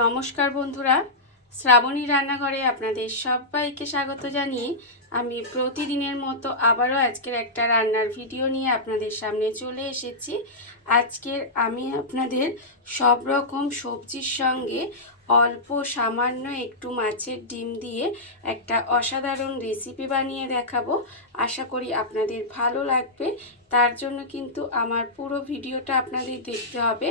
নমস্কার বন্ধুরা, শ্রাবণী রান্নাঘরে আপনাদের সবাইকে স্বাগত জানিয়ে আমি প্রতিদিনের মতো আবারও আজকের একটা রান্নার ভিডিও নিয়ে আপনাদের সামনে চলে এসেছি। আজকের আমি আপনাদের সব রকম সবজির সঙ্গে অল্প সামান্য একটু মাছের ডিম দিয়ে একটা অসাধারণ রেসিপি বানিয়ে দেখাবো। আশা করি আপনাদের ভালো লাগবে। তার জন্য কিন্তু আমার পুরো ভিডিওটা আপনাদের দেখতে হবে।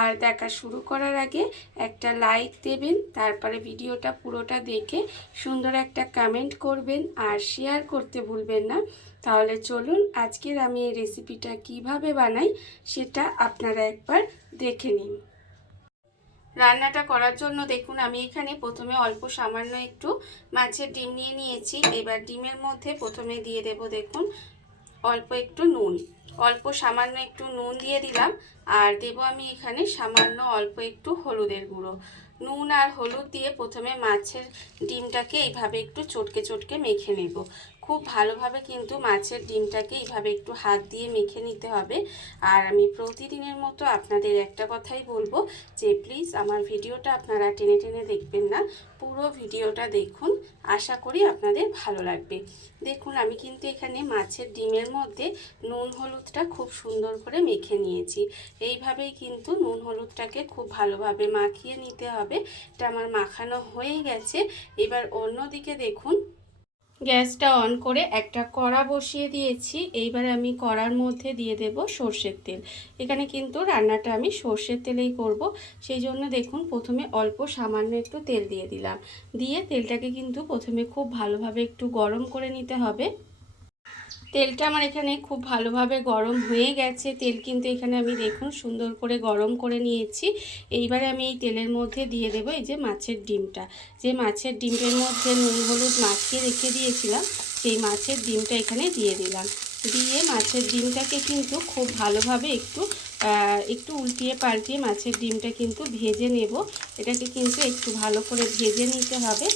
আর দেখা শুরু করার আগে একটা লাইক দেবেন, তারপরে ভিডিওটা পুরোটা দেখে সুন্দর একটা কমেন্ট করবেন আর শেয়ার করতে ভুলবেন না। তাহলে চলুন আজকের আমি এই রেসিপিটা কিভাবে বানাই সেটা আপনারা একবার দেখে নিন। রান্নাটা করার জন্য দেখুন আমি এখানে প্রথমে অল্প সামান্য একটু মাছের ডিম নিয়ে নিয়েছি। এবার ডিমের মধ্যে প্রথমে দিয়ে দেব দেখুন অল্প একটু নুন, অল্প সামান্য একটু নুন দিয়ে দিলাম। আর দেব আমি এখানে সামান্য অল্প একটু হলুদের গুঁড়ো। নুন আর হলুদ দিয়ে প্রথমে মাছের ডিমটাকে এইভাবে একটু চটকে চটকে মেখে নেব। খুব ভালোভাবে কিন্তু মাছের ডিমটাকে এইভাবে একটু হাত দিয়ে মেখে নিতে হবে। আর আমি প্রতিদিনের মতো আপনাদের একটা কথাই বলবো যে প্লিজ আমার ভিডিওটা আপনারা টেনে টেনে দেখবেন না, পুরো ভিডিওটা দেখুন, আশা করি আপনাদের ভালো লাগবে। দেখুন আমি কিন্তু এখানে মাছের ডিমের মধ্যে নুন হলুদটা খুব সুন্দর করে মেখে নিয়েছি। এইভাবেই কিন্তু নুন হলুদটাকে খুব ভালোভাবে মাখিয়ে নিতে হবে। এটা আমার মাখানো হয়ে গেছে। এবার অন্যদিকে দেখুন গ্যাসটা অন করে একটা কড়া বসিয়ে দিয়েছি। এইবারে আমি কড়ার মধ্যে দিয়ে দেব সর্ষের তেল। এখানে কিন্তু রান্নাটা আমি সর্ষের তেলেই করব, সেই জন্য দেখুন প্রথমে অল্প সামান্য একটু তেল দিয়ে দিলাম। দিয়ে তেলটাকে কিন্তু প্রথমে খুব ভালোভাবে একটু গরম করে নিতে হবে। তেলটা আমার এখানে খুব ভালোভাবে গরম হয়ে গেছে। তেল কিন্তু এখানে আমি দেখুন সুন্দর করে গরম করে নিয়েছি। এইবারে আমি এই তেলের মধ্যে দিয়ে দেবো এই যে মাছের ডিমটা। যে মাছের ডিমের মধ্যে নুন হলুদ মাখিয়ে রেখে দিয়েছিলাম, সেই মাছের ডিমটা এখানে দিয়ে দিলাম। দিয়ে মাছের ডিমটাকে কিন্তু খুব ভালোভাবে একটু উল্টিয়ে পাল্টিয়ে মাছের ডিমটা কিন্তু ভেজে নেব। এটাকে কিন্তু একটু ভালো করে ভেজে নিতে হবে।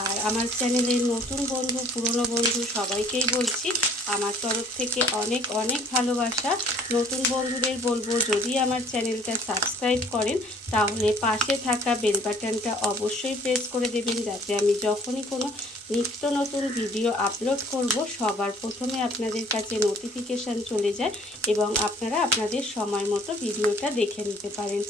আর আমার চ্যানেলের নতুন বন্ধু পুরনো বন্ধু সবাইকেই বলছি আমার তরফ থেকে অনেক অনেক ভালোবাসা। নতুন বন্ধুদের বলবো যদি আমার চ্যানেলটা সাবস্ক্রাইব করেন তাহলে পাশে থাকা বেল বাটনটা অবশ্যই প্রেস করে দেবেন, যাতে আমি যখনই কোনো নিত্য নতুন ভিডিও আপলোড করব সবার প্রথমে আপনাদের কাছে নোটিফিকেশান চলে যায় এবং আপনারা আপনাদের সময় মতো ভিডিওটা দেখে নিতে পারেন।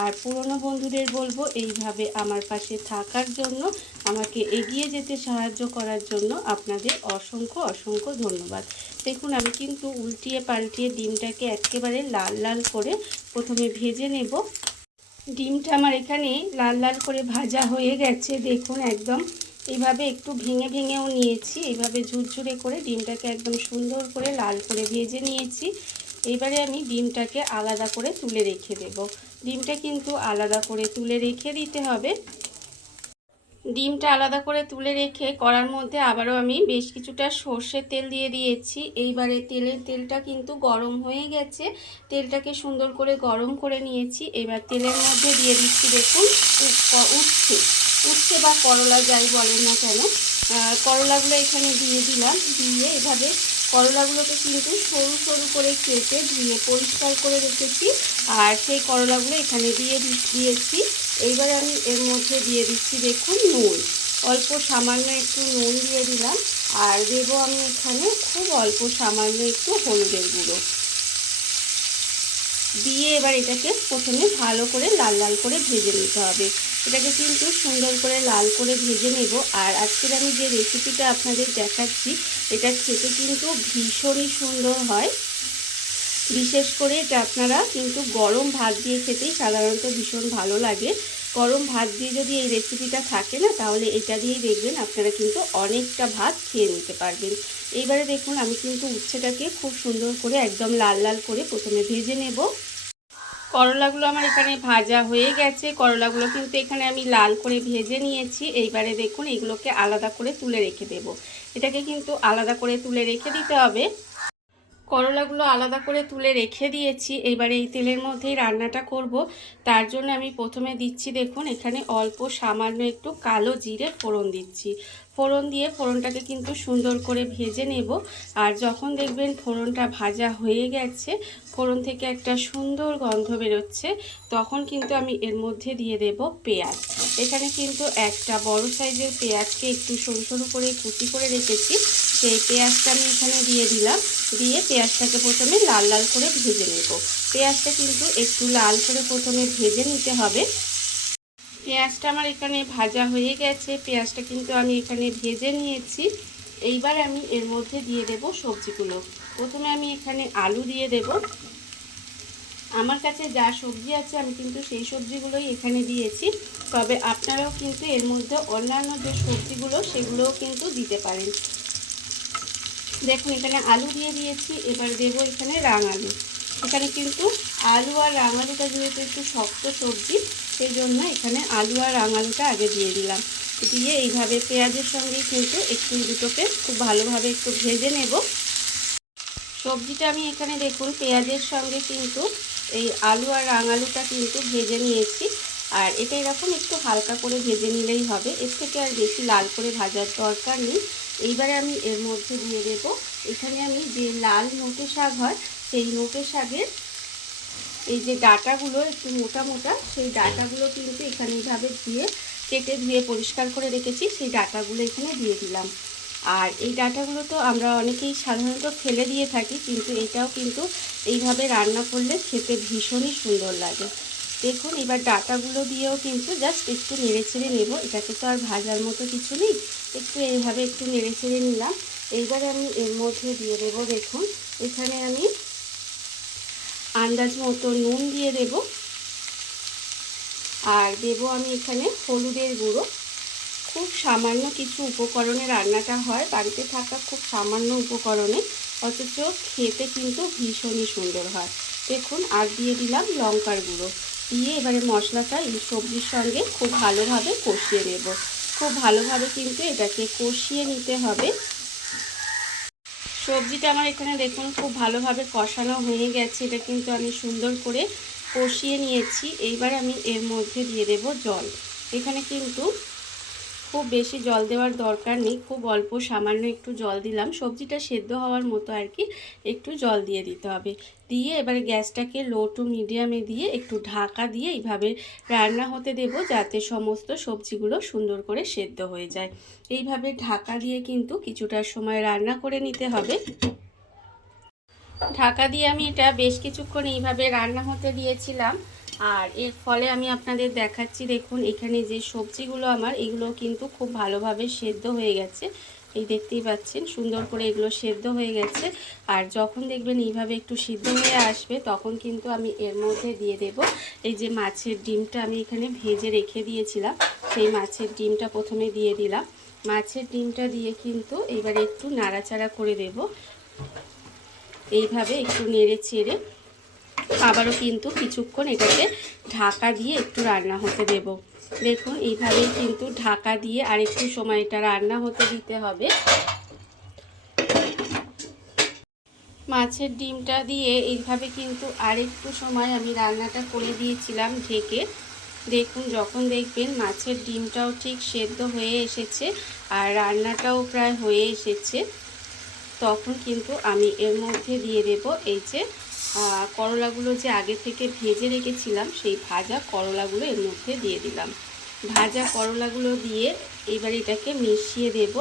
আর পুরনো বন্ধুদের বলবো এইভাবে আমার পাশে থাকার জন্য, আমাকে এগিয়ে যেতে সাহায্য করার জন্য আপনাদের অসংখ্য অসংখ্য ধন্যবাদ। দেখুন আমি কিন্তু উল্টিয়ে পাল্টিয়ে ডিমটাকে একেবারে লাল লাল করে প্রথমে ভেজে নেব। ডিমটা আমার এখানে লাল লাল করে ভাজা হয়ে গেছে। দেখুন একদম এইভাবে একটু ভেঙে ভেঙেও নিয়েছি, এইভাবে ঝুরঝুরে করে ডিমটাকে একদম সুন্দর করে লাল করে ভেজে নিয়েছি। এবারে আমি ডিমটাকে আলাদা করে তুলে রেখে দেব। ডিমটা কিন্তু আলাদা করে তুলে রেখে দিতে হবে। ডিমটা আলাদা করে তুলে রেখে কড়ার মধ্যে আবারও আমি বেশ কিছুটা সর্ষের তেল দিয়ে দিয়েছি। এইবারে তেলটা কিন্তু গরম হয়ে গেছে। তেলটাকে সুন্দর করে গরম করে নিয়েছি। এবার তেলের মধ্যে দিয়ে দিচ্ছি দেখুন উচ্ছে বা করলা যাই বলেন না কেন, করলাগুলো এখানে দিয়ে দিলাম। দিয়ে এভাবে করলাগুলোকে কিন্তু সরু সরু করে কেটে ধুয়ে পরিষ্কার করে রেখেছি। আর সেই করলাগুলো এখানে দিয়েছি। এইবার আমি এর মধ্যে দিয়ে দিচ্ছি দেখুন নুন, অল্প সামান্য একটু নুন দিয়ে দিলাম। আর দেবো আমি এখানে খুব অল্প সামান্য একটু হলুদের গুঁড়ো দিয়ে এবার এটাকে প্রথমে ভালো করে লাল লাল করে ভেজে নিতে হবে। এটাকে কিন্তু সুন্দর করে লাল করে ভেজে নেব। আর আজকের আমি যে রেসিপিটা আপনাদের দেখাচ্ছি এটা খেতে কিন্তু ভীষণই সুন্দর হয়। বিশেষ করে এটা আপনারা কিন্তু গরম ভাত দিয়ে খেতেই সাধারণত ভীষণ ভালো লাগে। গরম ভাত দিয়ে যদি এই রেসিপিটা থাকে না তাহলে এটা দিয়েই দেখবেন আপনারা কিন্তু অনেকটা ভাত খেয়ে নিতে পারবেন। এইবারে দেখুন আমি কিন্তু উচ্ছেটাকে খুব সুন্দর করে একদম লাল লাল করে প্রথমে ভেজে নেব। করলাগুলো আমার এখানে ভাজা হয়ে গেছে। করলাগুলো কিন্তু এখানে আমি লাল করে ভেজে নিয়েছি। এইবারে দেখুন এগুলোকে আলাদা করে তুলে রেখে দেব। এটাকে কিন্তু আলাদা করে তুলে রেখে দিতে হবে। করলাগুলো আলাদা করে তুলে রেখে দিয়েছি। এবারে এই তেলের মধ্যেই রান্নাটা করব। তার জন্য আমি প্রথমে দিচ্ছি, দেখুন এখানে অল্প সামান্য একটু কালো জিরে ফোড়ন দিচ্ছি। ফোড়ন দিয়ে ফোড়নটাকে কিন্তু সুন্দর করে ভেজে নেব। আর যখন দেখবেন ফোড়নটা ভাজা হয়ে গেছে, ফোড়ন থেকে একটা সুন্দর গন্ধ বেরোচ্ছে, তখন কিন্তু আমি এর মধ্যে দিয়ে দেব পেঁয়াজ। এখানে কিন্তু একটা বড় সাইজের পেঁয়াজকে একটু সরু সরু করে কুচি করে রেখেছি, সেই পেঁয়াজটা আমি এখানে দিয়ে দিলাম। দিয়ে পেঁয়াজটাকে প্রথমে লাল লাল করে ভেজে নেব। পেঁয়াজটা কিন্তু একটু লাল করে প্রথমে ভেজে নিতে হবে। পেঁয়াজটা আমার এখানে ভাজা হয়ে গেছে, পেঁয়াজটা কিন্তু আমি এখানে ভেজে নিয়েছি। এইবার আমি এর মধ্যে দিয়ে দেব সবজিগুলো। প্রথমে আমি এখানে আলু দিয়ে দেব। আমার কাছে যা সবজি আছে আমি কিন্তু সেই সবজিগুলোই এখানে দিয়েছি, তবে আপনারাও কিন্তু এর মধ্যে অন্যান্য যে সবজিগুলো সেগুলোও কিন্তু দিতে পারেন। দেখুন এখানে আলু দিয়ে দিয়েছি। এবার দেব এখানে রাঙালু। এখানে কিন্তু আলু আর রাঙালুটা যেহেতু একটু শক্ত সবজি, সেই জন্য এখানে আলু আর রাঙালুটা আগে দিয়ে দিলাম। দিয়ে এইভাবে পেঁয়াজের সঙ্গে কিন্তু একটু দুটোকে খুব ভালোভাবে একটু ভেজে নেব। সবজিটা আমি এখানে দেখুন পেঁয়াজের সঙ্গে কিন্তু এই আলু আর রাঙালুটা কিন্তু ভেজে নিয়েছি। আর এটা এরকম একটু হালকা করে ভেজে নিলেই হবে, এর থেকে আর বেশি লাল করে ভাজার দরকার নেই। এইবারে আমি এর মধ্যে দিয়ে দেব, এখানে আমি যে লাল নোটে শাক হয় সেই নোটে শাকের এই যে ডাঁটাগুলো একটু মোটা মোটা, সেই ডাঁটাগুলো কিন্তু এখানে এইভাবে কেটে ধুয়ে পরিষ্কার করে রেখেছি, সেই ডাঁটাগুলো এখানে দিয়ে দিলাম। আর এই ডাঁটাগুলো তো আমরা অনেকেই সাধারণত ফেলে দিয়ে থাকি, কিন্তু এটাও কিন্তু এইভাবে রান্না করলে খেতে ভীষণই সুন্দর লাগে। দেখুন এবার ডাঁটাগুলো দিয়েও কিন্তু জাস্ট একটু নেড়ে চেড়ে নেব। এটাকে তো আর ভাজার মতো কিছু নেই, একটু এইভাবে একটু নেড়ে চেড়ে নিলাম। এইবারে আমি এর মধ্যে দিয়ে দেব, দেখুন এখানে আমি আন্দাজ মতো নুন দিয়ে দেব। আর দেব আমি এখানে হলুদের গুঁড়ো। খুব সামান্য কিছু উপকরণে রান্নাটা হয়, বাড়িতে থাকা খুব সামান্য উপকরণে, অথচ খেতে কিন্তু ভীষণই সুন্দর হয়। দেখুন আর দিয়ে দিলাম লঙ্কার গুঁড়ো। দিয়ে এবারে মশলাটা এই সবজির সঙ্গে খুব ভালোভাবে কষিয়ে নেব। খুব ভালোভাবে কিন্তু এটাকে কষিয়ে নিতে হবে। সবজিটা আমার এখানে দেখুন খুব ভালোভাবে কষানো হয়ে গেছে, এটা কিন্তু আমি সুন্দর করে কষিয়ে নিয়েছি। এইবার আমি এর মধ্যে দিয়ে দেব জল। এখানে কিন্তু খুব বেশি জল দেওয়ার দরকার নেই, খুব অল্প সামান্য একটু জল দিলাম, সবজিটা সেদ্ধ হওয়ার মতো আর কি, একটু জল দিয়ে দিতে হবে। দিয়ে এবারে গ্যাসটাকে লো টু মিডিয়ামে দিয়ে একটু ঢাকা দিয়ে এইভাবে রান্না হতে দেব, যাতে সমস্ত সবজিগুলো সুন্দর করে সেদ্ধ হয়ে যায়। এইভাবে ঢাকা দিয়ে কিন্তু কিছুটা সময় রান্না করে নিতে হবে। ঢাকা দিয়ে আমি এটা বেশ কিছুক্ষণ এইভাবে রান্না হতে দিয়েছিলাম। আর এর ফলে আমি আপনাদের দেখাচ্ছি, দেখুন এখানে যে সবজিগুলো আমার, এগুলো কিন্তু খুব ভালোভাবে সেদ্ধ হয়ে গেছে। এই দেখতেই পাচ্ছেন সুন্দর করে এগুলো সেদ্ধ হয়ে গেছে। আর যখন দেখবেন এইভাবে একটু সিদ্ধ হয়ে আসবে, তখন কিন্তু আমি এর মধ্যে দিয়ে দেব এই যে মাছের ডিমটা আমি এখানে ভেজে রেখে দিয়েছিলাম, সেই মাছের ডিমটা প্রথমে দিয়ে দিলাম। মাছের ডিমটা দিয়ে কিন্তু এবারে একটু নাড়াচাড়া করে দেব। এইভাবে একটু নেড়ে চেড়ে আবারও কিন্তু কিছুক্ষণ এটাকে ঢাকা দিয়ে একটু রান্না হতে দেব। দেখুন এইভাবেই কিন্তু ঢাকা দিয়ে আরেকটু সময় এটা রান্না হতে দিতে হবে। মাছের ডিমটা দিয়ে এইভাবে কিন্তু আরেকটু সময় আমি রান্নাটা করে দিয়েছিলাম ঢেকে। দেখুন যখন দেখবেন মাছের ডিমটাও ঠিক সেদ্ধ হয়ে এসেছে আর রান্নাটাও প্রায় হয়ে এসেছে, তখন কিন্তু আমি এর মধ্যে দিয়ে দেব এই যে করলাগুলো যে আগে থেকে ভেজে রেখেছিলাম, সেই ভাজা করলাগুলো এর মধ্যে দিয়ে দিলাম। ভাজা করলাগুলো দিয়ে এবার এটাকে মিশিয়ে দেব।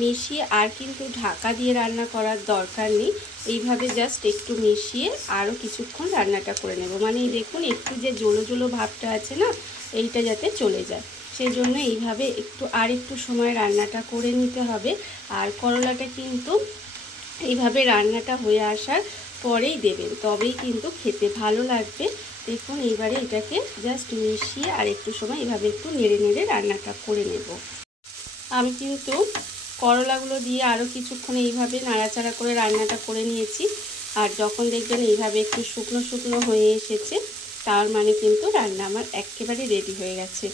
মিশিয়ে আর কিন্তু ঢাকা দিয়ে রান্না করার দরকার নেই, এইভাবে জাস্ট একটু মিশিয়ে আরও কিছুক্ষণ রান্নাটা করে নেব। মানে এই দেখুন একটু যে জলো জলো ভাবটা আছে না, এইটা যাতে চলে যায়, সেই জন্য এইভাবে একটু সময় রান্নাটা করে নিতে হবে। আর করলাটা কিন্তু এইভাবে রান্নাটা হয়ে আসার পরেই দেবেন, তবেই কিন্তু খেতে ভালো লাগবে। দেখুন এইবারে এটাকে জাস্ট মিশিয়ে আর একটু সময় এভাবে একটু নেড়ে নেড়ে রান্নাটা করে নেব। আমি কিন্তু করলাগুলো দিয়ে আরও কিছুক্ষণ এইভাবে নাড়াচাড়া করে রান্নাটা করে নিয়েছি। আর যখন দেখবেন এইভাবে একটু শুকনো শুকনো হয়ে এসেছে, তার মানে কিন্তু রান্না আমার একেবারে রেডি হয়ে গেছে।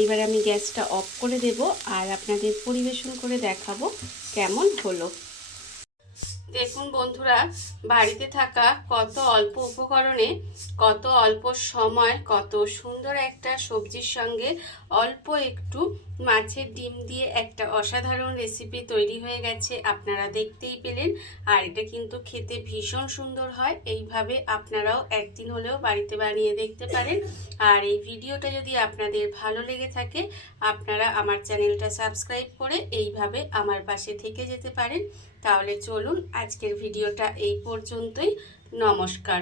এইবার আমি গ্যাসটা অফ করে দেব আর আপনাদের পরিবেশন করে দেখাবো কেমন হলো। দেখুন বন্ধুরা, বাড়িতে থাকা কত অল্প উপকরণে, কত অল্প সময়, কত সুন্দর একটা সবজির সঙ্গে অল্প একটু মাছের ডিম দিয়ে একটা অসাধারণ রেসিপি তৈরি হয়ে গেছে। আপনারা দেখতেই পেলেন। আর এটা কিন্তু খেতে ভীষণ সুন্দর হয়। এইভাবে আপনারাও একদিন হলেও বাড়িতে বানিয়ে দেখতে পারেন। আর এই ভিডিওটা যদি আপনাদের ভালো লেগে থাকে, আপনারা আমার চ্যানেলটা সাবস্ক্রাইব করে এইভাবে আমার পাশে থেকে যেতে পারেন। তাহলে চলুন, আজকের ভিডিওটা এই পর্যন্তই। নমস্কার।